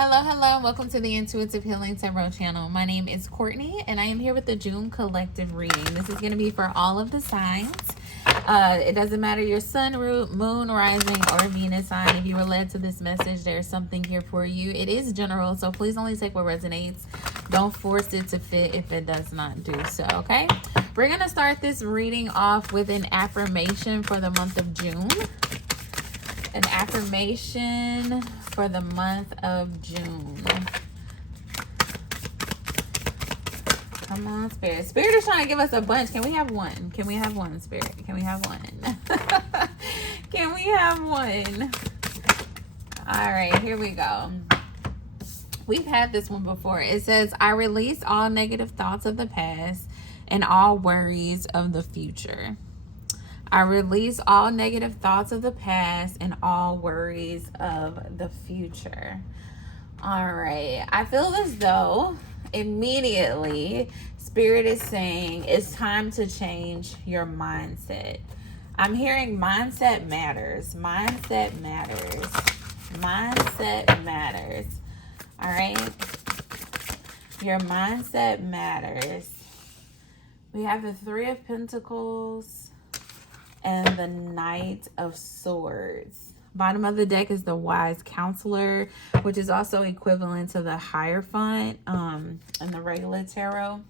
Hello. Welcome to the Intuitive Healing Tarot channel. My name is Courtney, and I am here with the June collective reading. This is going to be for all of the signs. It doesn't matter your sun, moon, rising, or Venus sign. If you were led to this message, there's something here for you. It is general, so please only take what resonates. Don't force it to fit if it does not do so, okay? We're going to start this reading off with an affirmation for the month of June. An affirmation for the month of June. Come on, Spirit. Spirit is trying to give us a bunch. Can we have one? Can we have one, Spirit? Can we have one? Can we have one? All right, here we go. We've had this one before. It says, I release all negative thoughts of the past and all worries of the future. I release all negative thoughts of the past and all worries of the future. All right. I feel as though immediately Spirit is saying it's time to change your mindset. I'm hearing mindset matters. Mindset matters. Mindset matters. All right. Your mindset matters. We have the Three of Pentacles and the Knight of Swords. Bottom of the deck is the Wise Counselor, which is also equivalent to the Hierophant in the regular tarot.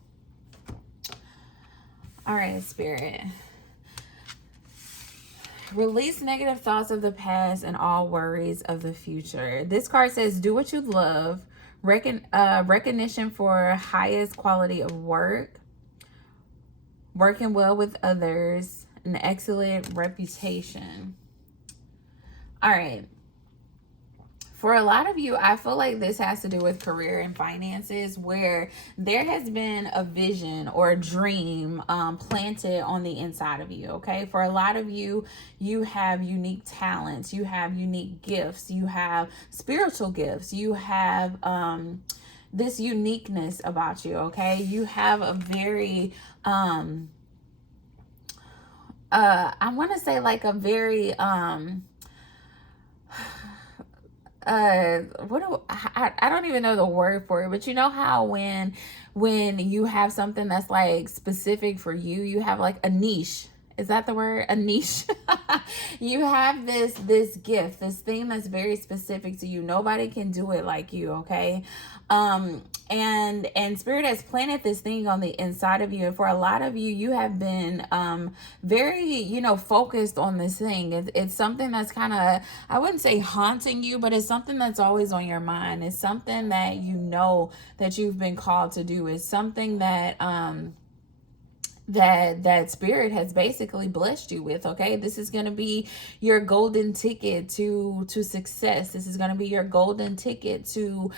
All right, Spirit. Release negative thoughts of the past and all worries of the future. This card says, do what you love. Recognition for highest quality of work. Working well with others. An excellent reputation. All right. For a lot of you, I feel like this has to do with career and finances, where there has been a vision or a dream planted on the inside of you, okay? For a lot of you, you have unique talents. You have unique gifts. You have spiritual gifts. You have this uniqueness about you, okay? You have a very... I want to say like a very, I don't even know the word for it, but you know how when you have something that's like specific for you, you have like a niche. Is that the word? A niche. You have this gift, this thing that's very specific to you. Nobody can do it like you, okay? And Spirit has planted this thing on the inside of you. And for a lot of you, you have been very, focused on this thing. It's something that's kind of, I wouldn't say haunting you, but it's something that's always on your mind. It's something that you know that you've been called to do. It's something that that Spirit has basically blessed you with, okay? This is going to be your golden ticket to success. This is going to be your golden ticket to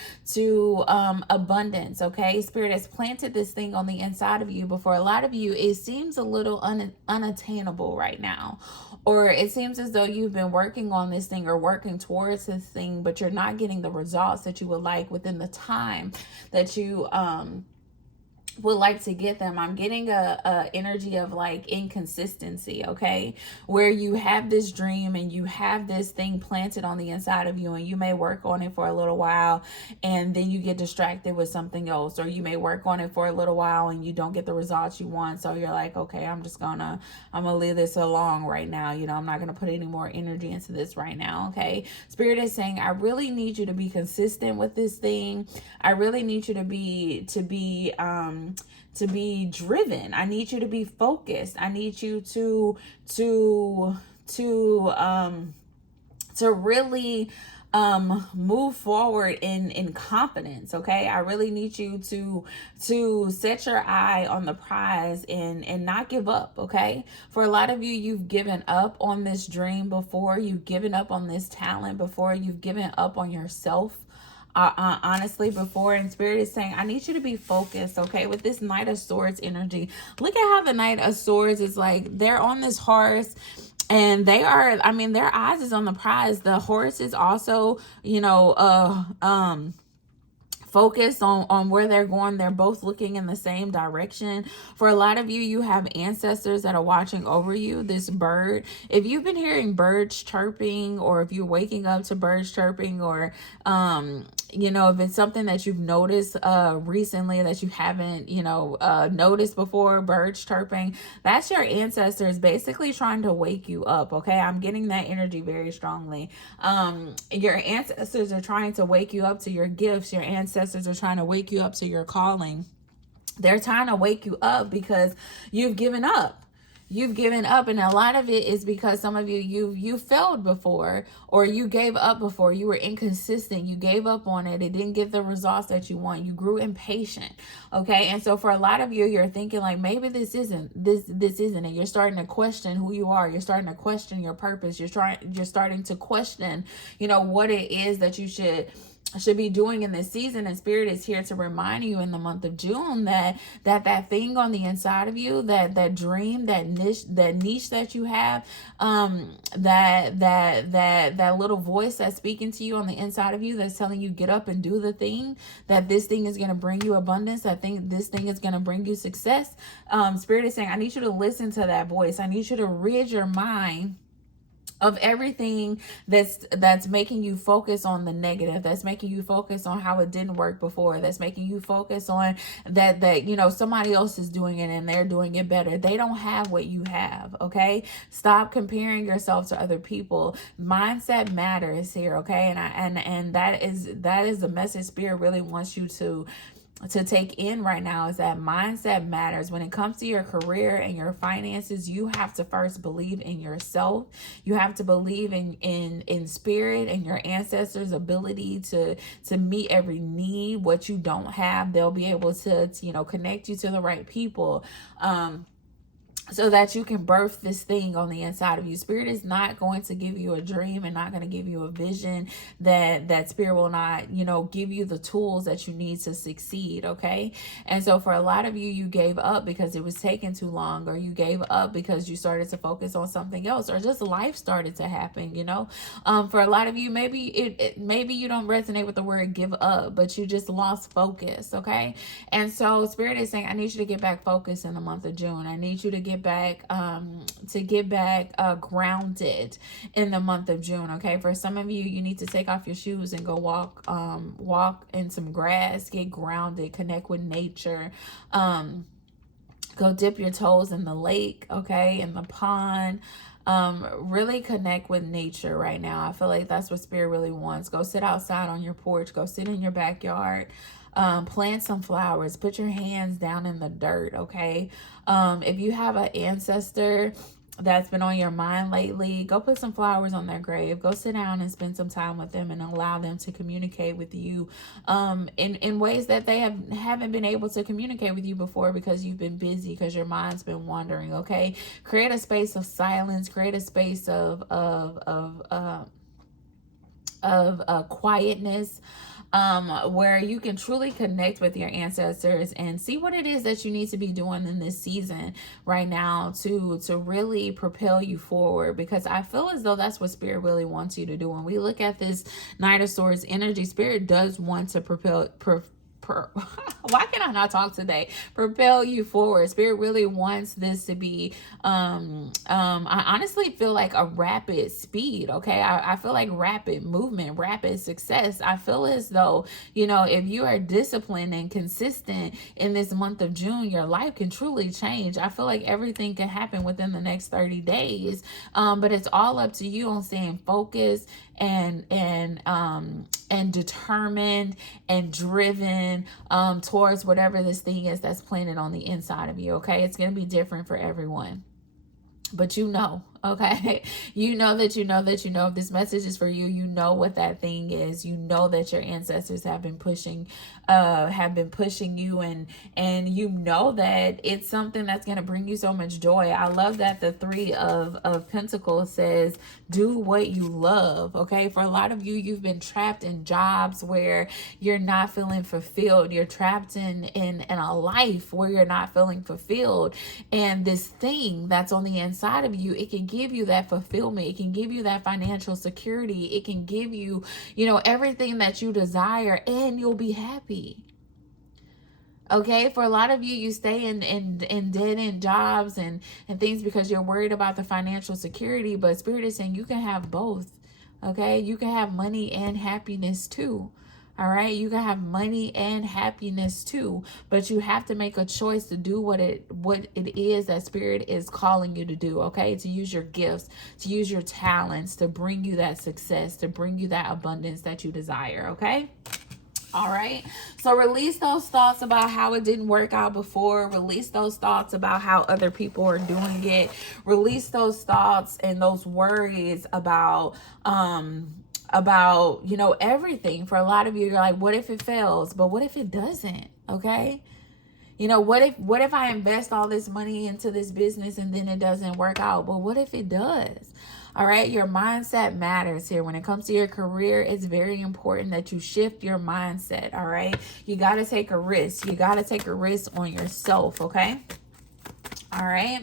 abundance, okay? Spirit has planted this thing on the inside of you, but for a lot of you, it seems a little unattainable right now. Or it seems as though you've been working on this thing or working towards this thing, but you're not getting the results that you would like within the time that you would like to get them. I'm getting a energy of like inconsistency, okay? Where you have this dream and you have this thing planted on the inside of you, and you may work on it for a little while and then you get distracted with something else, or you may work on it for a little while and you don't get the results you want, so you're like, okay, I'm gonna leave this alone right now. I'm not gonna put any more energy into this right now, okay? Spirit is saying, I really need you to be consistent with this thing. I really need you to be driven. I need you to be focused. I need you to really move forward in confidence, okay? I really need you to set your eye on the prize and not give up, okay? For a lot of you, you've given up on this dream before. You've given up on this talent before. You've given up on yourself honestly before. And Spirit is saying, I need you to be focused, okay? With this Knight of Swords energy, look at how the Knight of Swords is like, they're on this horse and they are, their eyes is on the prize. The horse is also, focused on where they're going. They're both looking in the same direction. For a lot of you, you have ancestors that are watching over you. This bird, if you've been hearing birds chirping, or if you're waking up to birds chirping, or you know, if it's something that you've noticed recently that you haven't, you know, noticed before, birds chirping, that's your ancestors basically trying to wake you up. Okay, I'm getting that energy very strongly. Your ancestors are trying to wake you up to your gifts. Your ancestors are trying to wake you up to your calling. They're trying to wake you up because you've given up. You've given up, and a lot of it is because some of you failed before, or you gave up before. You were inconsistent. You gave up on it. It didn't get the results that you want. You grew impatient. Okay, and so for a lot of you, you're thinking like, maybe this isn't it. You're starting to question who you are. You're starting to question your purpose. You're starting to question, you know, what it is that you should be doing in this season. And Spirit is here to remind you in the month of June that thing on the inside of you, that dream, that niche that you have, that little voice that's speaking to you on the inside of you, that's telling you get up and do the thing, that this thing is going to bring you abundance, this thing is going to bring you success. Spirit is saying, I need you to listen to that voice. I need you to rid your mind of everything that's making you focus on the negative, that's making you focus on how it didn't work before, that's making you focus on that you know, somebody else is doing it and they're doing it better. They don't have what you have. Okay, stop comparing yourself to other people. Mindset matters here. Okay, and that is the message Spirit really wants you to take in right now, is that mindset matters. When it comes to your career and your finances, you have to first believe in yourself. You have to believe in Spirit and your ancestors' ability to meet every need. What you don't have, they'll be able to you know, connect you to the right people. So that you can birth this thing on the inside of you. Spirit is not going to give you a dream and not going to give you a vision that Spirit will not, you know, give you the tools that you need to succeed. Okay. And so for a lot of you, you gave up because it was taking too long, or you gave up because you started to focus on something else, or just life started to happen, you know. For a lot of you, maybe maybe you don't resonate with the word give up, but you just lost focus. Okay. And so Spirit is saying, I need you to get back focused in the month of June. I need you to get back grounded in the month of June. Okay, for some of you, you need to take off your shoes and go walk in some grass, get grounded, connect with nature, go dip your toes in the lake, okay, in the pond. Really connect with nature right now. I feel like that's what Spirit really wants. Go sit outside on your porch, go sit in your backyard. Plant some flowers, put your hands down in the dirt. Okay. If you have an ancestor that's been on your mind lately, go put some flowers on their grave. Go sit down and spend some time with them and allow them to communicate with you in ways that they haven't been able to communicate with you before, because you've been busy, because your mind's been wandering. Okay, create a space of silence, create a space of quietness, where you can truly connect with your ancestors and see what it is that you need to be doing in this season right now to really propel you forward. Because I feel as though that's what Spirit really wants you to do. When we look at this Knight of Swords energy, Spirit does want to why can I not talk today? Propel you forward. Spirit really wants this to be, I honestly feel like a rapid speed. Okay. I feel like rapid movement, rapid success. I feel as though, you know, if you are disciplined and consistent in this month of June, your life can truly change. I feel like everything can happen within the next 30 days. But it's all up to you on staying focused and determined and driven towards whatever this thing is that's planted on the inside of you. Okay, it's going to be different for everyone, but you know, okay, you know that if this message is for you, you know what that thing is. You know that your ancestors have been pushing you, and you know that it's something that's going to bring you so much joy. I love that the Three of Pentacles says, do what you love. Okay, for a lot of you, you've been trapped in jobs where you're not feeling fulfilled. You're trapped in a life where you're not feeling fulfilled, and this thing that's on the inside of you, it can give you that fulfillment. It can give you that financial security. It can give you, you know, everything that you desire, and you'll be happy. Okay, for a lot of you, you stay in dead-end jobs and things because you're worried about the financial security, but Spirit is saying you can have both. Okay, you can have money and happiness too. All right, you can have money and happiness too, but you have to make a choice to do what it is that Spirit is calling you to do, okay? To use your gifts, to use your talents, to bring you that success, to bring you that abundance that you desire, okay? All right. So release those thoughts about how it didn't work out before. Release those thoughts about how other people are doing it. Release those thoughts and those worries about you know, everything. For a lot of you, you're like, what if it fails? But what if it doesn't? Okay. You know, what if I invest all this money into this business and then it doesn't work out? But what if it does? All right, your mindset matters here. When it comes to your career, it's very important that you shift your mindset, all right? You got to take a risk. You got to take a risk on yourself, okay? All right.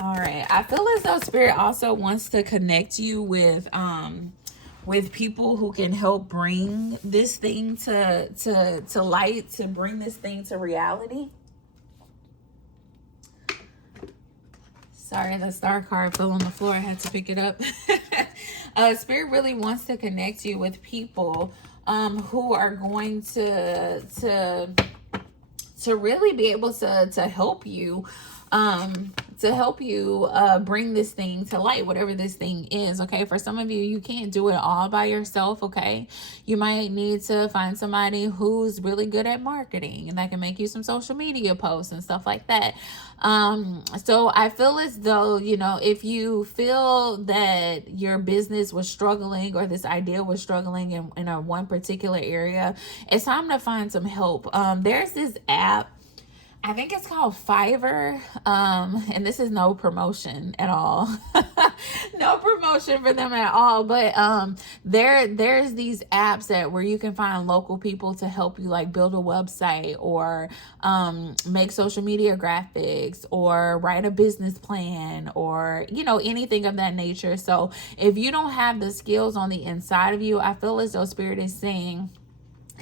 All right. I feel as though Spirit also wants to connect you with people who can help bring this thing to light, to bring this thing to reality. Sorry, the star card fell on the floor. I had to pick it up. Spirit really wants to connect you with people who are going to really be able to help you. Bring this thing to light, whatever this thing is, okay? For some of you, you can't do it all by yourself, okay? You might need to find somebody who's really good at marketing and that can make you some social media posts and stuff like that. So I feel as though, you know, if you feel that your business was struggling or this idea was struggling in a one particular area, it's time to find some help. There's this app, I think it's called Fiverr, and this is no promotion at all. No promotion for them at all, but there's these apps that where you can find local people to help you, like build a website or make social media graphics or write a business plan or, you know, anything of that nature. So if you don't have the skills on the inside of you, I feel as though Spirit is saying,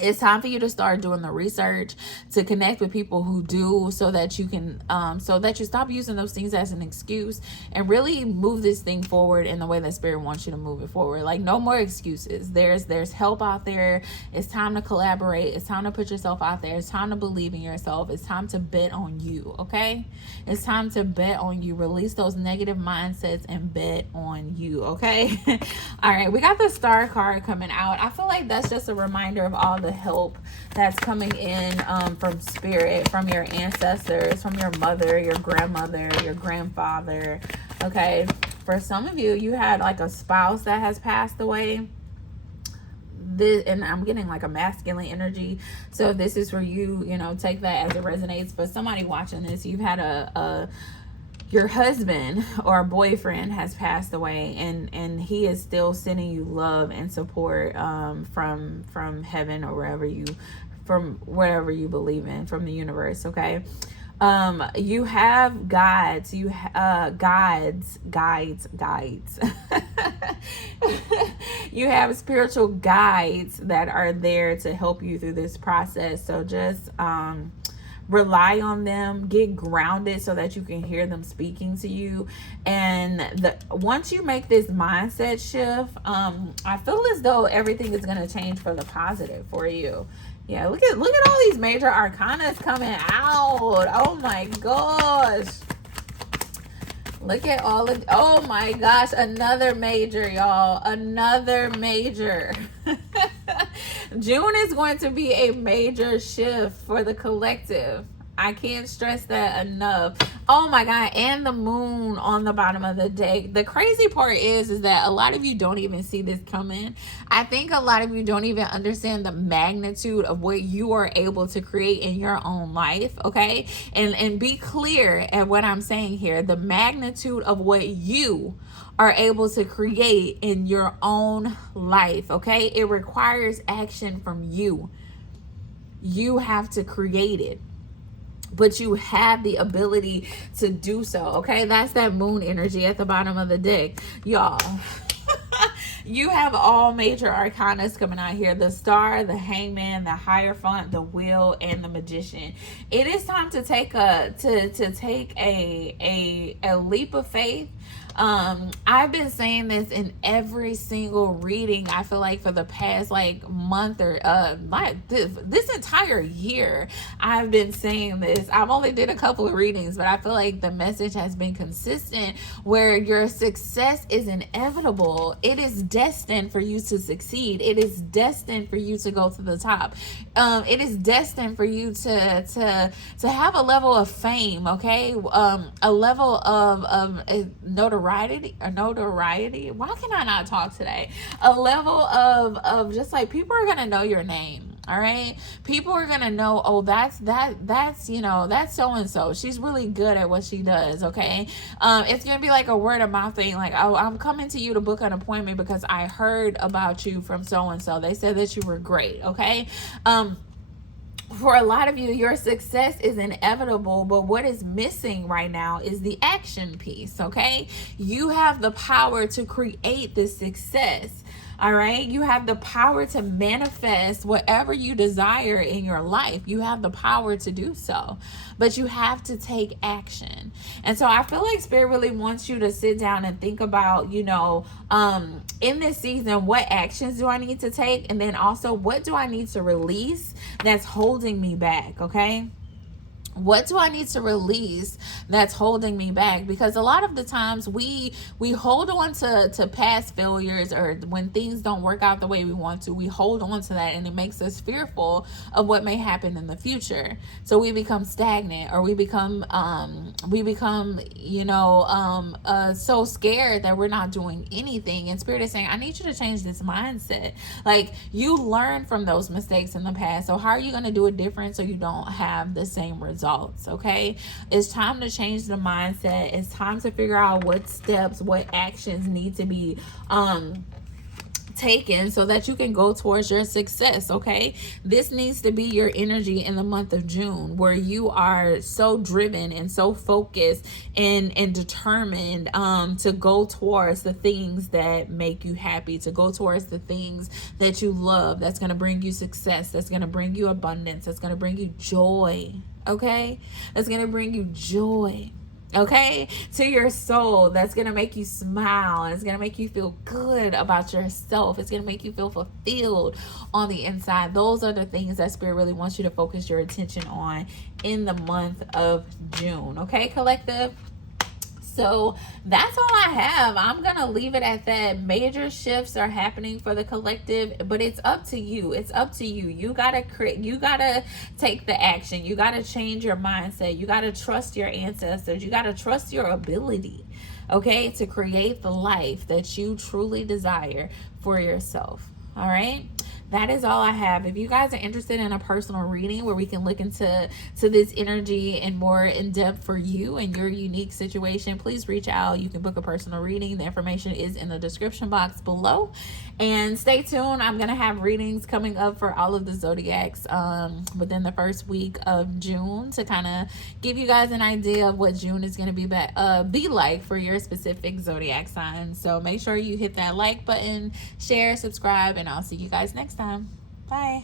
it's time for you to start doing the research to connect with people who do, so that you can, so that you stop using those things as an excuse and really move this thing forward in the way that Spirit wants you to move it forward. Like, no more excuses. There's help out there. It's time to collaborate. It's time to put yourself out there. It's time to believe in yourself. It's time to bet on you. Okay. It's time to bet on you. Release those negative mindsets and bet on you. Okay. All right. We got the Star card coming out. I feel like that's just a reminder of all the help that's coming in from Spirit, from your ancestors, from your mother, your grandmother, your grandfather. Okay, for some of you, you had like a spouse that has passed away. And I'm getting like a masculine energy, so if this is for you, you know, take that as it resonates. But somebody watching this, you've had your husband or boyfriend has passed away, and he is still sending you love and support from heaven or wherever you believe in, from the universe. Okay. You have guides, guides. You have spiritual guides that are there to help you through this process. So just rely on them, get grounded so that you can hear them speaking to you. And once you make this mindset shift, I feel as though everything is going to change for the positive for you. Yeah, look at all these major arcanas coming out. Oh my gosh. Look at all of, oh my gosh, another major, y'all. Another major. June is going to be a major shift for the collective. I can't stress that enough. Oh my God. And the moon on the bottom of the deck. The crazy part is that a lot of you don't even see this coming. I think a lot of you don't even understand the magnitude of what you are able to create in your own life. Okay. And be clear at what I'm saying here. The magnitude of what you are able to create in your own life. Okay. It requires action from you. You have to create it. But you have the ability to do so, okay? That's that moon energy at the bottom of the deck. Y'all, you have all major arcanas coming out here. The Star, the Hangman, the Hierophant, the Wheel, and the Magician. It is time to take a leap of faith. I've been saying this in every single reading, I feel like, for the past like month or this entire year. I've been saying this. I've only did a couple of readings, but I feel like the message has been consistent, where your success is inevitable. It is destined for you to succeed. It is destined for you to go to the top. It is destined for you to have a level of fame, okay? A level of notoriety. Why can I not talk today? A level of just like, people are gonna know your name. All right, people are gonna know, oh, that's you know, that's so and so. She's really good at what she does. Okay, it's gonna be like a word of mouth thing. Like, oh, I'm coming to you to book an appointment because I heard about you from so and so. They said that you were great. Okay, for a lot of you, your success is inevitable, but what is missing right now is the action piece. Okay, you have the power to create this success. All right, you have the power to manifest whatever you desire in your life. You have the power to do so, but you have to take action. And so I feel like Spirit really wants you to sit down and think about, you know, in this season, what actions do I need to take? And then also, what do I need to release that's holding me back? Okay. What do I need to release that's holding me back? Because a lot of the times we hold on to past failures, or when things don't work out the way we want to, we hold on to that, and it makes us fearful of what may happen in the future. So we become stagnant, or we become you know, so scared that we're not doing anything. And Spirit is saying, I need you to change this mindset. Like, you learned from those mistakes in the past, so how are you going to do it different so you don't have the same results? Okay, it's time to change the mindset. It's time to figure out what steps, what actions need to be taken so that you can go towards your success. Okay, this needs to be your energy in the month of June, where you are so driven and so focused and determined to go towards the things that make you happy, to go towards the things that you love, that's going to bring you success, that's going to bring you abundance, that's going to bring you joy. Okay, that's going to bring you joy, okay, to your soul. That's going to make you smile. It's going to make you feel good about yourself. It's going to make you feel fulfilled on the inside. Those are the things that Spirit really wants you to focus your attention on in the month of June. Okay, collective? So that's all I have. I'm going to leave it at that. Major shifts are happening for the collective, but it's up to you. It's up to you. You got to create, you got to take the action. You got to change your mindset. You got to trust your ancestors. You got to trust your ability, okay, to create the life that you truly desire for yourself. All right. That is all I have. If you guys are interested in a personal reading where we can look into this energy and more in depth for you and your unique situation, please reach out. You can book a personal reading. The information is in the description box below. And stay tuned. I'm going to have readings coming up for all of the zodiacs within the first week of June, to kind of give you guys an idea of what June is going to be like for your specific zodiac sign. So make sure you hit that like button, share, subscribe, and I'll see you guys next time. Bye.